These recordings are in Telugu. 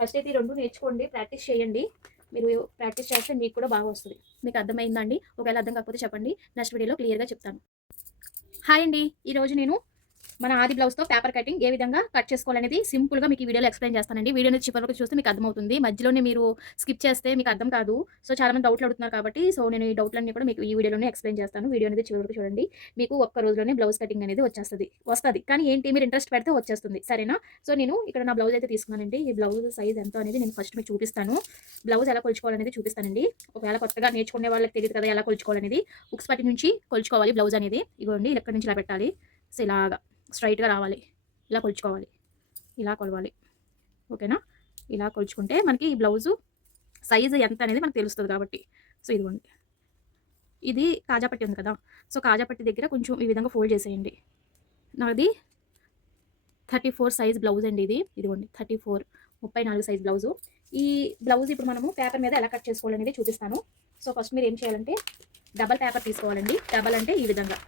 ఫస్ట్ అయితే ఈ 2 నేర్చుకోండి, ప్రాక్టీస్ చేయండి. మీరు ప్రాక్టీస్ చేస్తే మీకు కూడా బాగా వస్తది. మీకు అర్థమైందా అండి? ఒకవేళ అర్థం కాకపోతే చెప్పండి. నెక్స్ట్ వీడియోలో క్లియర్‌గా చెప్తాను. హాయ్ అండి. ఈరోజు నేను మన ఆది బ్లౌజ్‌తో పేపర్ కటింగ్ ఏ విధంగా కట్ చేసుకోవాలనేది సింపుల్‌గా మీకు ఈ వీడియోలో ఎక్స్‌ప్లెయిన్ చేస్తానండి. వీడియోని చివరి వరకు చూస్తే మీకు అర్థమవుతుంది. మధ్యలోనే మీరు స్కిప్ చేస్తే మీకు అర్థం కాదు. సో, చాలామంది డౌట్‌లు అడుగుతున్నారు కాబట్టి, సో, నేను ఈ డౌట్‌లన్నీ కూడా మీకు ఈ వీడియోలోనే ఎక్స్‌ప్లెయిన్ చేస్తాను. వీడియో అనేది చివరి వరకు చూడండి. మీకు ఒక్క రోజులోనే బ్లౌజ్ కటింగ్ అనేది వస్తది. కానీ ఏంటి, మీరు ఇంట్రెస్ట్ పెడితే వచ్చేస్తుంది. సరేనా? సో, నేను ఇక్కడ నా బ్లౌజ్ అయితే తీసుకున్నానండి. ఈ బ్లౌజ్ సైజ్ ఎంతో అనేది నేను ఫస్ట్ మీకు చూపిస్తాను. బ్లౌజ్ ఎలా కొలుచుకోవాలనేది చూపిస్తానండి. ఒకవేళ కొత్తగా నేర్చుకునే వాళ్ళకి తెలీదు కదా ఎలా కొలుచుకోవాలనేది. హుక్స్ పట్టి నుంచి కొలుచుకోవాలి బ్లౌజ్ అనేది. ఇగోండి ఇక్కడి నుంచి ఇలా పెట్టాలి. సో, ఇలాగా స్ట్రైట్‌గా రావాలి. ఇలా కొలుచుకోవాలి. ఇలా కొలవాలి. ఓకేనా? ఇలా కొలుచుకుంటే మనకి ఈ బ్లౌజు సైజు ఎంత అనేది మనకు తెలుస్తది కాబట్టి. సో, ఇదిగోండి. ఇది కాజా పట్టి ఉంది కదా! సో, కాజా పట్టి దగ్గర కొంచెం ఈ విధంగా ఫోల్డ్ చేసేయండి. నాది 34 సైజ్ బ్లౌజ్ అండి ఇది. ఇదిగోండి 34 సైజ్ బ్లౌజు. ఈ బ్లౌజ్ ఇప్పుడు మనము పేపర్ మీద ఎలా కట్ చేసుకోవాలనేది చూపిస్తాను. సో, ఫస్ట్ మీరు ఏం చేయాలంటే డబల్ పేపర్ తీసుకోవాలండి. డబల్ అంటే ఈ విధంగా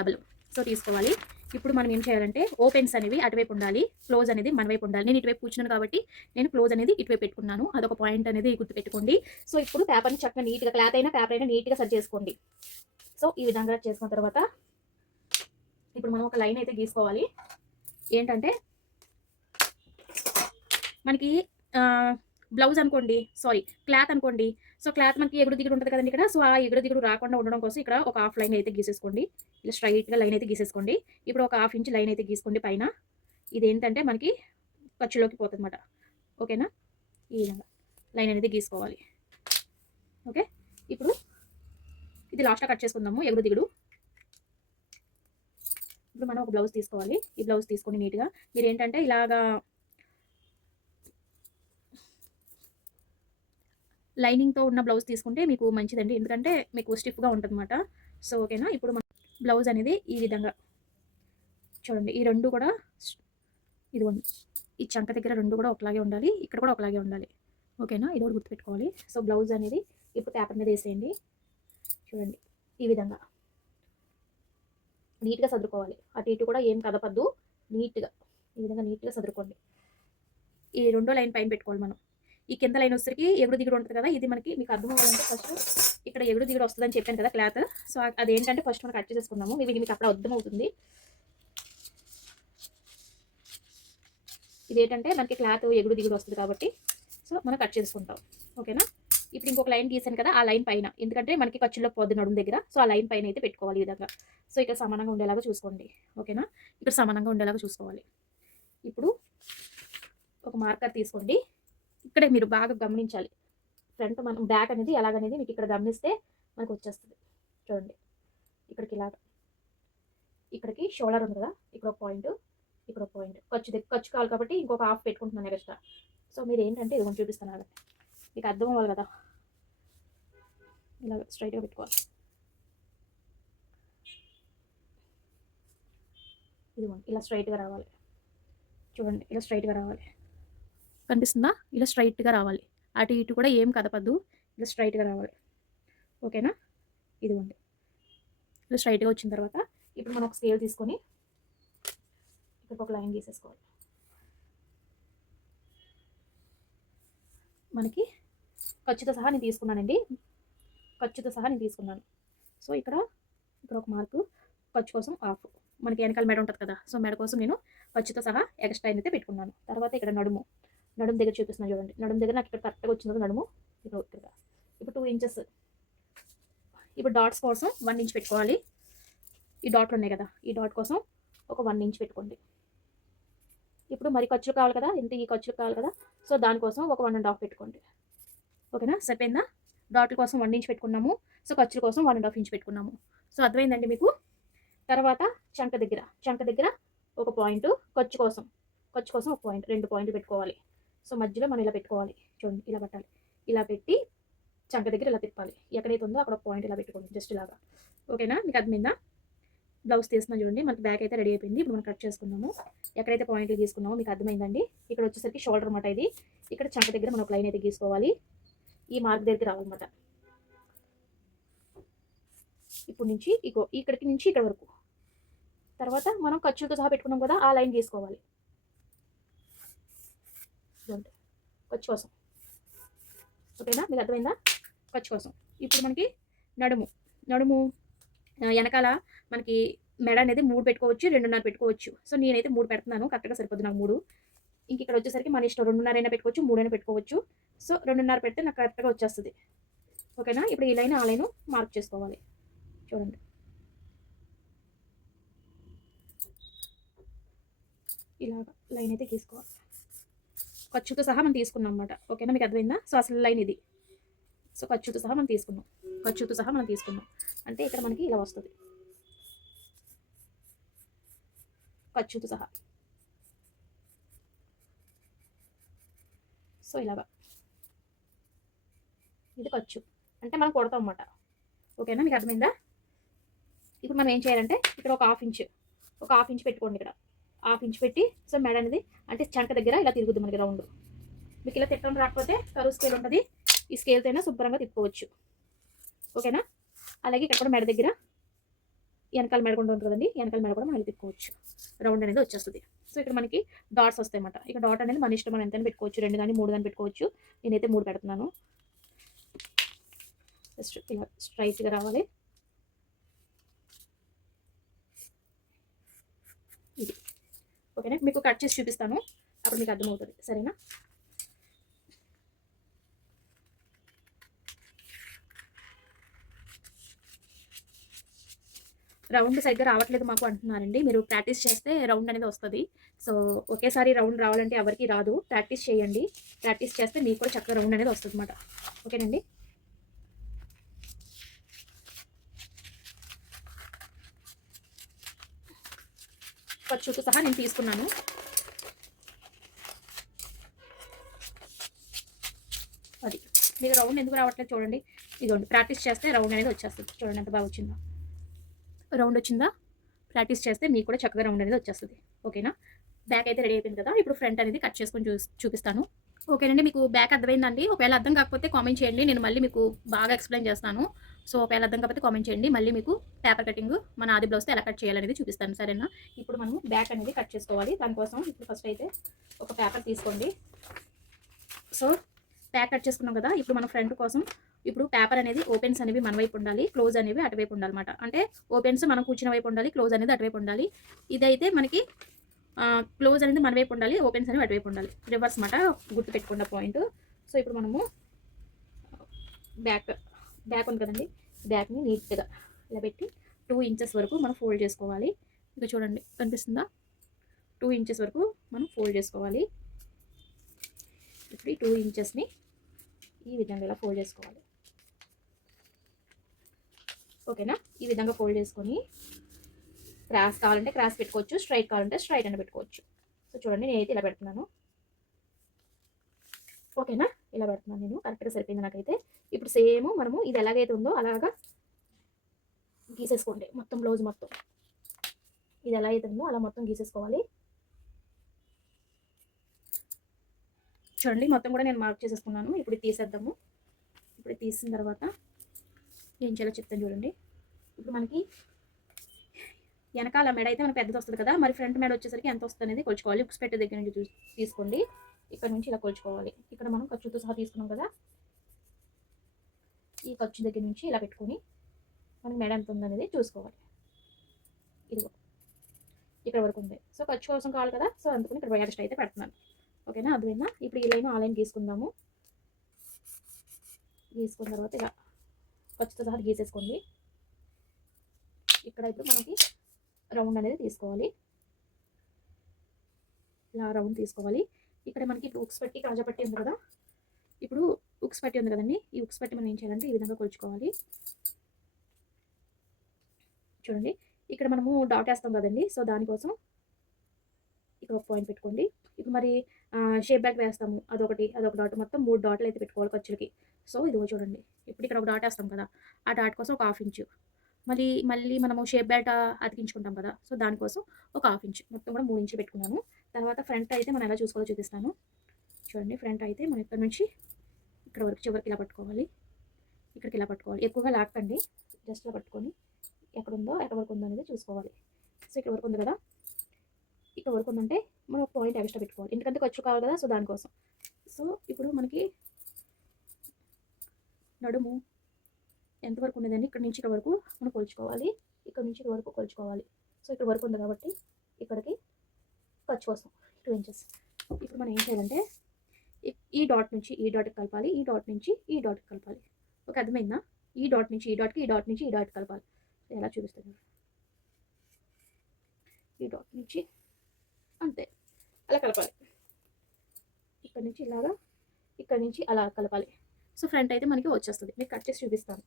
డబల్. సో, తీసుకోవాలి. ఇప్పుడు మనం ఏం చేయాలంటే ఓపెన్స్ అనేవి అటువైపు ఉండాలి. క్లోజ్ అనేది మన వైపు ఉండాలి. నేను ఇటువైపు కూర్చున్నాను కాబట్టి నేను క్లోజ్ అనేది ఇటువైపు పెట్టుకున్నాను. అదొక పాయింట్ అనేది గుర్తుపెట్టుకోండి. సో, ఇప్పుడు పేపర్‌ని చక్కగా నీట్‌గా క్లాత్ అయినా పేపర్ అయినా నీట్‌గా సరి చేసుకోండి. సో, ఈ విధంగా చేసుకున్న తర్వాత ఇప్పుడు మనం ఒక లైన్ అయితే గీసుకోవాలి. ఏంటంటే మనకి బ్లౌజ్ అనుకోండి, క్లాత్ అనుకోండి. సో, క్లాత్ మనకి ఎగుడు దిగుడు ఉంటది కదండీ ఇక్కడ. సో, ఆ ఎగుడు దిగుడు రాకుండా ఉండడం కోసం ఇక్కడ ఒక హాఫ్ లైన్ అయితే గీసేసుకోండి. ఇలా స్ట్రెయిట్‌గా లైన్ అయితే గీసేసుకోండి. ఇప్పుడు ఒక హాఫ్ ఇంచ్ లైన్ అయితే గీసుకోండి పైన. ఇదేంటంటే మనకి ఖర్చులోకి పోతుందన్నమాట. ఓకేనా? ఈ విధంగా లైన్ అనేది గీసుకోవాలి. ఓకే. ఇప్పుడు ఇది లాస్ట్‌లో కట్ చేసుకుందాము ఎగుడు దిగుడు. ఇప్పుడు మనం ఒక బ్లౌజ్ తీసుకోవాలి. ఈ బ్లౌజ్ తీసుకొని నీట్‌గా మీరేంటంటే ఇలాగా లైనింగ్‌తో ఉన్న బ్లౌజ్ తీసుకుంటే మీకు మంచిదండి. ఎందుకంటే మీకు స్టిఫ్‌గా ఉంటదన్నమాట. సో, ఓకేనా? ఇప్పుడు మన బ్లౌజ్ అనేది ఈ విధంగా చూడండి. ఈ 2 కూడా ఇదిగోండి. ఈ చంక దగ్గర 2 కూడా ఒకలాగే ఉండాలి. ఇక్కడ కూడా ఒకలాగే ఉండాలి. ఓకేనా? ఇదొకటి గుర్తుపెట్టుకోవాలి. సో, బ్లౌజ్ అనేది ఇప్పుడు పేపర్ మీద ఏసేయండి. చూడండి. ఈ విధంగా నీట్‌గా సదురుకోవాలి. అటు ఇటు కూడా ఏం కదపద్దు. నీట్‌గా ఈ విధంగా నీట్‌గా సదురుకోండి. ఈ రెండో లైన్ పైన పెట్టుకోవాలి మనం. ఈ కింద లైన్ వచ్చేసరికి ఎగుడు దిగుడు ఉంటది కదా! ఇది మనకి మీకు అర్థం అవ్వాలంటే ఫస్ట్ ఇక్కడ ఎగుడు దిగుడు వస్తదని చెప్పాను కదా క్లాత్. సో, అదేంటంటే ఫస్ట్ మనం కట్ చేసేసుకుందాము. మీకు అప్పుడు అర్థమవుతుంది. ఇదేంటంటే మనకి క్లాత్ ఎగుడు దిగుడు వస్తది కాబట్టి సో, మనం కట్ చేసుకుంటాం. ఓకేనా? ఇప్పుడు ఇంకొక లైన్ గీసాను కదా! ఆ లైన్ పైన. ఎందుకంటే మనకి ఖర్చులోకి పోద్ది నడుము దగ్గర. సో, ఆ లైన్ పైన అయితే పెట్టుకోవాలి ఈ విధంగా. సో, ఇక్కడ సమానంగా ఉండేలాగా చూసుకోండి. ఓకేనా? ఇక్కడ సమానంగా ఉండేలాగా చూసుకోవాలి. ఇప్పుడు ఒక మార్కర్ తీసుకోండి. ఇక్కడే మీరు బాగా గమనించాలి. ఫ్రంట్ మనం బ్యాక్ అనేది ఎలాగనేది మీకు ఇక్కడ గమనిస్తే మనకు వచ్చేస్తది. చూడండి. ఇక్కడికి ఇలాగా. ఇక్కడికి షోల్డర్ ఉంది కదా! ఇక్కడ ఒక పాయింట్, ఇక్కడ ఒక పాయింట్. ఖర్చు కావాలి కాబట్టి ఇంకొక హాఫ్ పెట్టుకుంటున్నాను ఎక్స్ట్రా. సో, మీరేంటంటే ఇదిగోండి చూపిస్తాను ఆగండి. మీకు అర్థం అవ్వాలి కదా! ఇలాగ స్ట్రైట్‌గా పెట్టుకోవాలి. ఇదిగోండి ఇలా స్ట్రైట్‌గా రావాలి. చూడండి ఇలా స్ట్రైట్‌గా రావాలి. కనిపిస్తుందా? ఇలా స్ట్రైట్‌గా రావాలి. అటు ఇటు కూడా ఏం కదపద్దు. ఇలా స్ట్రైట్‌గా రావాలి. ఓకేనా? ఇదిగోండి. ఇలా స్ట్రైట్‌గా వచ్చిన తర్వాత ఇప్పుడు మనం ఒక స్కేల్ తీసుకొని ఇక్కడికి ఒక లైన్ గీసేసుకోవాలి. మనకి ఖర్చుతో సహా నేను తీసుకున్నానండి. సో, ఇక్కడ ఒక మార్కు ఖర్చు కోసం హాఫ్. మనకి వెనకాల మెడ ఉంటది కదా! సో, మెడ కోసం నేను ఖర్చుతో సహా ఎక్స్ట్రా అయితే పెట్టుకున్నాను. తర్వాత ఇక్కడ నడుము దగ్గర చూపిస్తున్నాను చూడండి. నడుము దగ్గర నాకు ఇక్కడ కరెక్ట్‌గా వచ్చింది కదా నడుము. ఇప్పుడు 2 ఇంచెస్. ఇప్పుడు డాట్స్ కోసం 1 ఇంచ్ పెట్టుకోవాలి. ఈ డాట్లు ఉన్నాయి కదా! ఈ డాట్ కోసం ఒక 1 ఇంచ్ పెట్టుకోండి. ఇప్పుడు మరి ఖర్చులు కావాలి కదా! ఈ ఖర్చులు కావాలి కదా! సో, దానికోసం ఒక 1 ½ పెట్టుకోండి. ఓకేనా? సరిపోయిందా? డాట్ల కోసం 1 ఇంచ్ పెట్టుకున్నాము. సో, ఖర్చుల కోసం 1 ½ ఇంచ్ పెట్టుకున్నాము. సో, అర్థమైందండి మీకు? తర్వాత చంక దగ్గర ఒక పాయింట్, ఖర్చు కోసం ఒక పాయింట్, 2 పాయింట్లు పెట్టుకోవాలి. సో, మధ్యలో మనం ఇలా పెట్టుకోవాలి. చూడండి ఇలా పెట్టాలి. ఇలా పెట్టి చంక దగ్గర ఇలా తిప్పాలి. ఎక్కడైతే ఉందో అక్కడ ఒక పాయింట్ ఇలా పెట్టుకోండి. జస్ట్ ఇలాగా. ఓకేనా? మీకు అర్థమైందా? బ్లౌజ్ తీస్తున్నా చూడండి. మనకి బ్యాక్ అయితే రెడీ అయిపోయింది. ఇప్పుడు మనం కట్ చేసుకుందాము. ఎక్కడైతే పాయింట్లు గీసుకున్నామో మీకు అర్థమైందండి. ఇక్కడ వచ్చేసరికి షోల్డర్ అన్నమాట ఇది. ఇక్కడ చంక దగ్గర మనం ఒక లైన్ అయితే గీసుకోవాలి. ఈ మార్క్ దగ్గరికి రావాలన్నమాట. ఇప్పుడు నుంచి ఇక్కడికి నుంచి ఇక్కడ వరకు. తర్వాత మనం ఖర్చులతో సహా పెట్టుకున్నాం కదా! ఆ లైన్ గీసుకోవాలి. ఖర్చు కోసం. ఓకేనా, మీకు అర్థమైందా? ఖర్చు కోసం. ఇప్పుడు మనకి నడుము నడుము వెనకాల మనకి మెడ అనేది 3 పెట్టుకోవచ్చు, 2.5 పెట్టుకోవచ్చు. సో నేనైతే 3 పెడుతున్నాను, కరెక్ట్గా సరిపోద్ది నాకు 3. ఇంక ఇక్కడ వచ్చేసరికి మన ఇష్టం, 2.5 అయినా పెట్టుకోవచ్చు, 3 అయినా పెట్టుకోవచ్చు. సో 2.5 పెడితే నాకు కరెక్ట్గా వచ్చేస్తుంది. ఓకేనా, ఇప్పుడు ఈ లైన్ ఆ లైన్ మార్క్ చేసుకోవాలి. చూడండి, ఇలాగ లైన్ అయితే గీసుకోవాలి, ఖర్చుతో సహా మనం తీసుకున్నాం అన్నమాట. ఓకేనా, మీకు అర్థమైందా? సో అసలు లైన్ ఇది. సో ఖర్చుతో సహా మనం తీసుకున్నాం అంటే ఇక్కడ మనకి ఇలా వస్తుంది, ఖర్చుతో సహా. సో ఇలాగా ఇది ఖర్చు అంటే మనం కొడతాం అన్నమాట. ఓకేనా, మీకు అర్థమైందా? ఇప్పుడు మనం ఏం చేయాలంటే ఇక్కడ ఒక హాఫ్ ఇంచ్ పెట్టుకోండి. ఇక్కడ హాఫ్ ఇంచ్ పెట్టి, సో మెడ అనేది అంటే చంక దగ్గర ఇలా తిరుగుద్ది మనకి రౌండ్. మీకు ఇలా తిట్టడం రాకపోతే కరువు స్కేల్ ఉంటుంది, ఈ స్కేల్తో అయినా శుభ్రంగా తిప్పుకోవచ్చు. ఓకేనా, అలాగే ఇక్కడ కూడా మెడ దగ్గర వెనకాల మెడ కూడా ఉంటుంది కదండి, వెనకాల మెడ కూడా మనం తిప్పుకోవచ్చు, రౌండ్ అనేది వచ్చేస్తుంది. సో ఇక్కడ మనకి డాట్స్ వస్తాయి అన్నమాట. ఇక డాట్ అనేది మన ఇష్టం, మనం ఎంతైనా పెట్టుకోవచ్చు, 2 కానీ 3 కానీ పెట్టుకోవచ్చు. నేనైతే 3 పెడుతున్నాను. జస్ట్ ఇలా స్ట్రైట్గా రావాలి. ఇది ఓకేనా, మీకు కట్ చేసి చూపిస్తాను, అప్పుడు మీకు అర్థమవుతుంది. సరేనా, రౌండ్ సరిగ్గా రావట్లేదు మాకు అంటున్నారండి. మీరు ప్రాక్టీస్ చేస్తే రౌండ్ అనేది వస్తుంది. సో ఒకేసారి రౌండ్ రావాలంటే ఎవరికి రాదు, ప్రాక్టీస్ చేయండి. ప్రాక్టీస్ చేస్తే మీకు కూడా చక్కగా రౌండ్ అనేది వస్తుంది అన్నమాట. ఓకేనండి, ఖర్చుతో సహా నేను తీసుకున్నాను. అది మీరు రౌండ్ ఎందుకు రావట్లేదు చూడండి, ఇదిగోండి, ప్రాక్టీస్ చేస్తే రౌండ్ అనేది వచ్చేస్తుంది. చూడండి ఎంత బాగా వచ్చిందో, రౌండ్ వచ్చిందా? ప్రాక్టీస్ చేస్తే మీకు కూడా చక్కగా రౌండ్ అనేది వచ్చేస్తుంది. ఓకేనా, బ్యాక్ అయితే రెడీ అయిపోయింది కదా. ఇప్పుడు ఫ్రంట్ అనేది కట్ చేసుకొని చూపిస్తాను. ఓకేనండి, మీకు బ్యాక్ అర్థమైందండి? ఒకవేళ అర్థం కాకపోతే కామెంట్ చేయండి, నేను మళ్ళీ మీకు బాగా ఎక్స్ప్లెయిన్ చేస్తాను. సో ఒకవేళ అర్థం కాకపోతే కామెంట్ చేయండి, మళ్ళీ మీకు పేపర్ కటింగ్ మన ఆది బ్లౌజ్తో ఎలా కట్ చేయాలనేది చూపిస్తాను. సరేనా, ఇప్పుడు మనం బ్యాక్ అనేది కట్ చేసుకోవాలి. దానికోసం ఇప్పుడు ఫస్ట్ అయితే ఒక పేపర్ తీసుకోండి. సో బ్యాక్ కట్ చేసుకున్నాం కదా, ఇప్పుడు మనం ఫ్రంట్ కోసం ఇప్పుడు పేపర్ అనేది ఓపెన్స్ అనేవి మన వైపు ఉండాలి, క్లోజ్ అనేవి అటువైపు ఉండాలన్నమాట. అంటే ఓపెన్స్ మనం కూర్చున్న వైపు ఉండాలి, క్లోజ్ అనేది అటువైపు ఉండాలి. ఇదైతే మనకి క్లోజ్ అనేది మన వైపు ఉండాలి, ఓపెన్స్ అనేవి అటువైపు ఉండాలి. రివర్స్ మాట గుర్తు పెట్టుకున్న పాయింట్. సో ఇప్పుడు మనము బ్యాక్ ఉంది కదండి, బ్యాక్ని నీట్గా ఇలా పెట్టి 2 ఇంచెస్ వరకు మనం ఫోల్డ్ చేసుకోవాలి. ఇక చూడండి, కనిపిస్తుందా? 2 ఇంచెస్ వరకు మనం ఫోల్డ్ చేసుకోవాలి. ఇప్పుడు ఈ 2 ఇంచెస్ని ఈ విధంగా ఇలా ఫోల్డ్ చేసుకోవాలి. ఓకేనా, ఈ విధంగా ఫోల్డ్ చేసుకొని క్రాస్ కావాలంటే క్రాస్ పెట్టుకోవచ్చు, స్ట్రైట్ కావాలంటే స్ట్రైట్ అని పెట్టుకోవచ్చు. సో చూడండి, నేనైతే ఇలా పెడుతున్నాను. ఓకేనా, ఇలా పెడుతున్నాను నేను, కరెక్ట్గా సరిపోయింది నాకైతే. ఇప్పుడు సేమ్ మనము ఇది ఎలాగైతే ఉందో అలాగా గీసేసుకోండి, మొత్తం బ్లౌజ్ మొత్తం ఇది ఎలా అయితే ఉందో అలా మొత్తం గీసేసుకోవాలి. చూడండి, మొత్తం కూడా నేను మార్క్ చేసేసుకున్నాను. ఇప్పుడు తీసేద్దాము. ఇప్పుడు తీసిన తర్వాత ఏం చేయాలో చెప్తాను చూడండి. ఇప్పుడు మనకి వెనకాల మెడ అయితే మనకి పెద్దది వస్తుంది కదా, మరి ఫ్రంట్ మెడ వచ్చేసరికి ఎంత వస్తుంది అనేది కొలుచుకోవాలి. ఉక్స్ పెట్టే దగ్గర నుంచి తీసుకోండి, ఇక్కడ నుంచి ఇలా కొలుచుకోవాలి. ఇక్కడ మనం ఖర్చుతో సహా తీసుకున్నాం కదా, ఈ ఖర్చు దగ్గర నుంచి ఇలా పెట్టుకొని మనకి మెడ ఎంత ఉందనేది చూసుకోవాలి. ఇదిగో ఇక్కడ వరకు ఉంది. సో ఖర్చు కోసం కావాలి కదా, సో అందుకని ఇక్కడ వైర్ అయితే పెడుతున్నాను. ఓకేనా, అర్థమైందా? ఇప్పుడు ఈ లైన్ ఆ లైన్ గీసుకుందాము. గీసుకున్న తర్వాత ఇలా ఖర్చుతో సహా గీసేసుకోండి. ఇక్కడ ఇప్పుడు మనకి రౌండ్ అనేది తీసుకోవాలి, ఇలా రౌండ్ తీసుకోవాలి. ఇక్కడ మనకి ఇప్పుడు ఉక్స్ పట్టి కాజా పట్టి ఉంది కదా, ఇప్పుడు ఉక్స్ పట్టి ఉంది కదండి, ఈ ఉక్స్ పట్టి మనం ఏం చేయాలంటే ఈ విధంగా కొలుచుకోవాలి. చూడండి, ఇక్కడ మనము డాట్ వేస్తాం కదండి, సో దానికోసం ఇక్కడ ఒక పాయింట్ పెట్టుకోండి. ఇప్పుడు మరి షేప్ బ్యాక్ వేస్తాము, అదొక డాట్, మొత్తం 3 డాట్లు అయితే పెట్టుకోవాలి ఖర్చులకి. సో ఇదిగో చూడండి, ఇప్పుడు ఇక్కడ ఒక డాట్ వేస్తాం కదా, ఆ డాట్ కోసం ఒక 1/2 ఇంచు, మళ్ళీ మనము షేప్ బ్యాట్ అతికించుకుంటాం కదా, సో దానికోసం ఒక 1/2 ఇంచు, మొత్తం కూడా 3 ఇంచులు పెట్టుకున్నాను. తర్వాత ఫ్రంట్ అయితే మనం ఎలా చూసుకోవాలో చూపిస్తాను. చూడండి, ఫ్రంట్ అయితే మనం ఇక్కడ నుంచి ఇక్కడ వరకు చివరికి ఇలా పట్టుకోవాలి, ఇక్కడికి ఇలా పట్టుకోవాలి. ఎక్కువగా లాక్కండి, జస్ట్ ఇలా పట్టుకొని ఎక్కడ వరకు ఉందో అనేది చూసుకోవాలి. సో ఇక్కడ వరకు ఉంది కదా, ఇక్కడ వరకు ఉందంటే మనం ఒక పాయింట్ ఎక్స్ట్రా పెట్టుకోవాలి, ఎందుకంటే ఖర్చు కావాలి కదా, సో దానికోసం. సో ఇప్పుడు మనకి నడుము ఎంతవరకు ఉన్నదండి, ఇక్కడ నుంచి ఇక్కడ వరకు మనం కొలుచుకోవాలి. ఇక్కడ నుంచి ఇక్కడ వరకు కొలుచుకోవాలి. సో ఇక్కడ వరకు ఉంది కాబట్టి ఇక్కడికి ఖర్చు కోసం 2 ఇంచెస్. ఇప్పుడు మనం ఏం చేయాలంటే ఈ డాట్ నుంచి ఈ డాట్కి కలపాలి, ఈ డాట్ నుంచి ఈ డాట్కి కలపాలి. ఓకే, అర్థమైందా? ఈ డాట్ నుంచి ఈ డాట్కి, ఈ డాట్ నుంచి ఈ డాట్కి కలపాలి. ఎలా చూపిస్తాను, ఈ డాట్ నుంచి అంతే అలా కలపాలి. ఇక్కడ నుంచి ఇలాగా, ఇక్కడ నుంచి అలా కలపాలి. సో ఫ్రంట్ అయితే మనకి వచ్చేస్తుంది. మీకు కట్ చేసి చూపిస్తాను,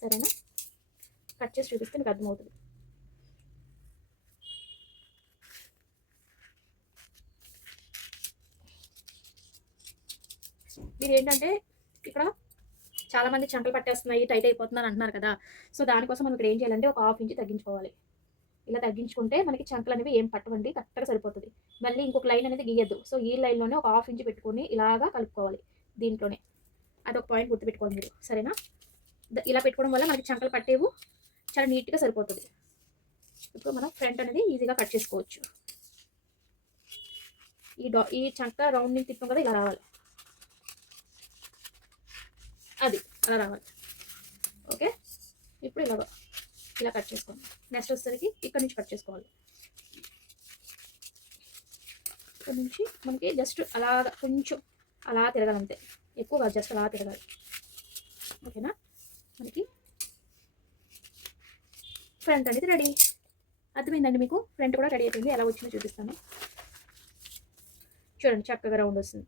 సరేనా? కట్ చేసి చూపిస్తే మీకు అర్థమవుతుంది. మీరు ఏంటంటే ఇక్కడ చాలామంది చంకలు పట్టేస్తున్నాయి, టైట్ అయిపోతున్నాను అంటున్నారు కదా. సో దానికోసం మనం ఇక్కడ ఏం చేయాలంటే ఒక 1/2 ఇంచ్ తగ్గించుకోవాలి. ఇలా తగ్గించుకుంటే మనకి చంకలు అనేవి ఏం పట్టవండి, కరెక్ట్గా సరిపోతుంది. మళ్ళీ ఇంకొక లైన్ అనేది గీయద్దు. సో ఈ లైన్లోనే ఒక 1/2 ఇంచ్ పెట్టుకొని ఇలాగా కలుపుకోవాలి దీంట్లోనే. అదొక పాయింట్ గుర్తుపెట్టుకోండి మీరు, సరేనా? ఇలా పెట్టుకోవడం వల్ల మనకి చంకలు పట్టేవు, చాలా నీట్గా సరిపోతుంది. ఇప్పుడు మనం ఫ్రంట్ అనేది ఈజీగా కట్ చేసుకోవచ్చు. ఈ చంక రౌండింగ్ తిప్పాం కదా, ఇలా రావాలి. అది అలా రావాలి. ఓకే, ఇప్పుడు ఇలా కట్ చేసుకోండి. నెక్స్ట్ వచ్చేసరికి ఇక్కడ నుంచి కట్ చేసుకోవాలి. ఇక్కడ నుంచి మనకి జస్ట్ అలా కొంచెం అలా తిరగాలి అంతే, ఎక్కువ కాదు, జస్ట్ అలా తిరగాలి. ఓకేనా? మనకి ఫ్రంట్ అనేది రెడీ. అర్థమైందండి మీకు? ఫ్రంట్ కూడా రెడీ అయిపోయింది. ఎలా వచ్చిందో చూపిస్తాను. చూడండి, చక్కగా రౌండ్ వస్తుంది.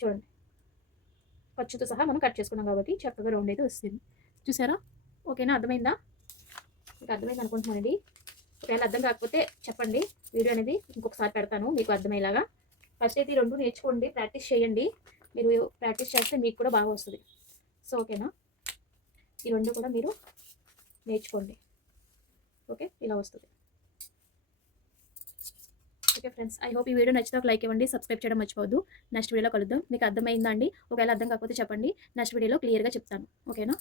చూడండి, ఖర్చుతో సహా మనం కట్ చేసుకున్నాం కాబట్టి చక్కగా రౌండ్ అయితే వస్తుంది. చూసారా? ఓకేనా? అర్థమైందా? మీకు అర్థమైంది అనుకుంటున్నానండి. ఒకవేళ అర్థం కాకపోతే చెప్పండి, వీడియో అనేది ఇంకొకసారి పెడతాను మీకు అర్థమయ్యేలాగా. ఫస్ట్ అయితే ఈ 2 నేర్చుకోండి, ప్రాక్టీస్ చేయండి. మీరు ప్రాక్టీస్ చేస్తే మీకు కూడా బాగా వస్తుంది. సో ఓకేనా? ఈ 2 కూడా మీరు నేర్చుకోండి. ఓకే, ఇలా వస్తుంది. ఓకే ఫ్రెండ్స్, ఐ హోప్ ఈ వీడియో నచ్చితే ఒక లైక్ ఇవ్వండి, సబ్స్క్రైబ్ చేయడం మర్చిపోవద్దు. నెక్స్ట్ వీడియోలో కలుద్దాం. మీకు అర్థమైందా అండి? ఒకవేళ అర్థం కాకపోతే చెప్పండి, నెక్స్ట్ వీడియోలో క్లియర్గా చెప్తాను. ఓకేనా?